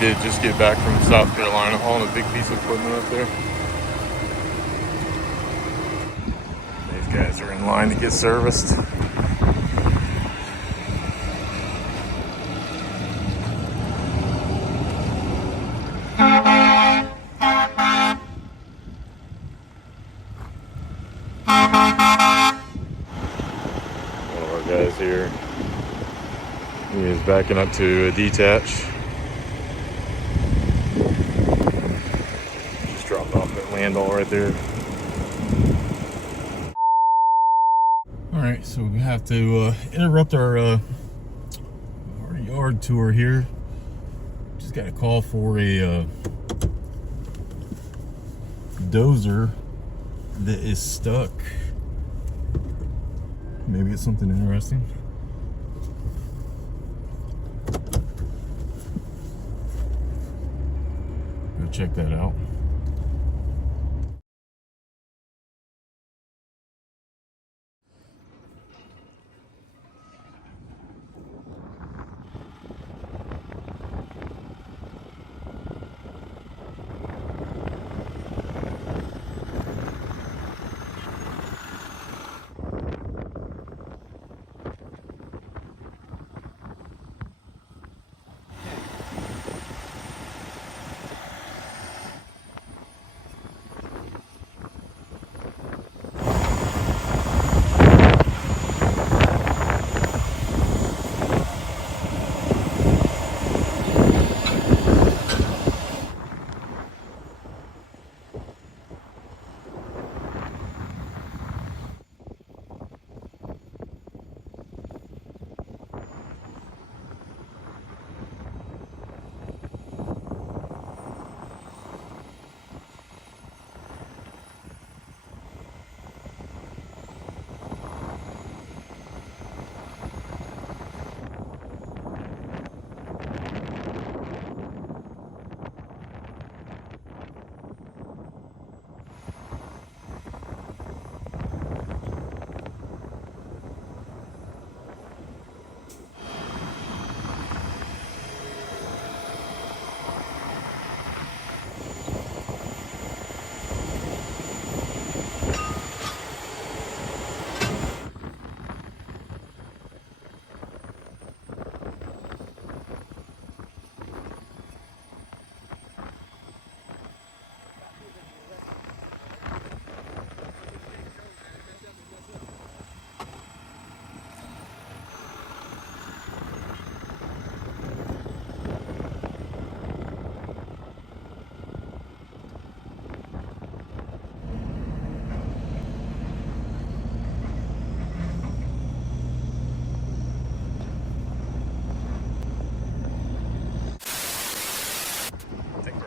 did just get back from South Carolina, hauling a big piece of equipment up there. These guys are in line to get serviced. One of our guys here, he is backing up to a detach. Just dropped off that land all right there. All right, so we have to interrupt our yard tour here. Just got a call for a dozer that is stuck. Maybe it's something interesting. Go check that out.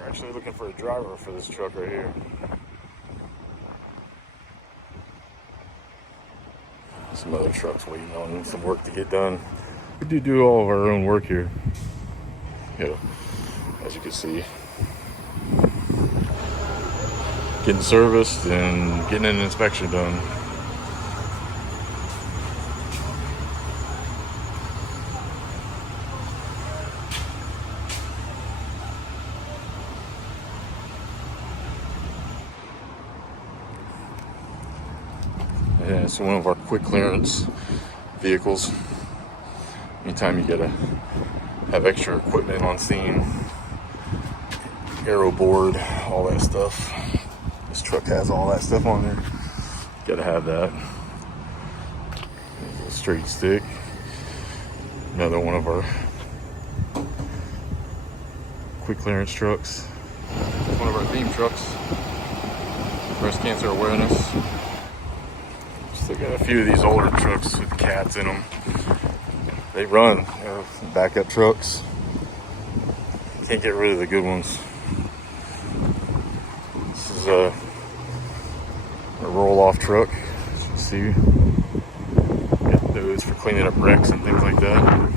Actually looking for a driver for this truck right here. Some other trucks waiting on some work to get done. We do all of our own work here. As you can see, getting serviced and getting an inspection done. Yeah, it's one of our quick clearance vehicles. Anytime you gotta have extra equipment on scene, aero board, all that stuff. This truck has all that stuff on there. Gotta have that. A straight stick. Another one of our quick clearance trucks. One of our theme trucks. Breast cancer awareness. Still got a few of these older trucks with cats in them. They run. They're backup trucks. Can't get rid of the good ones. This is a roll-off truck. As you see, got those for cleaning up wrecks and things like that.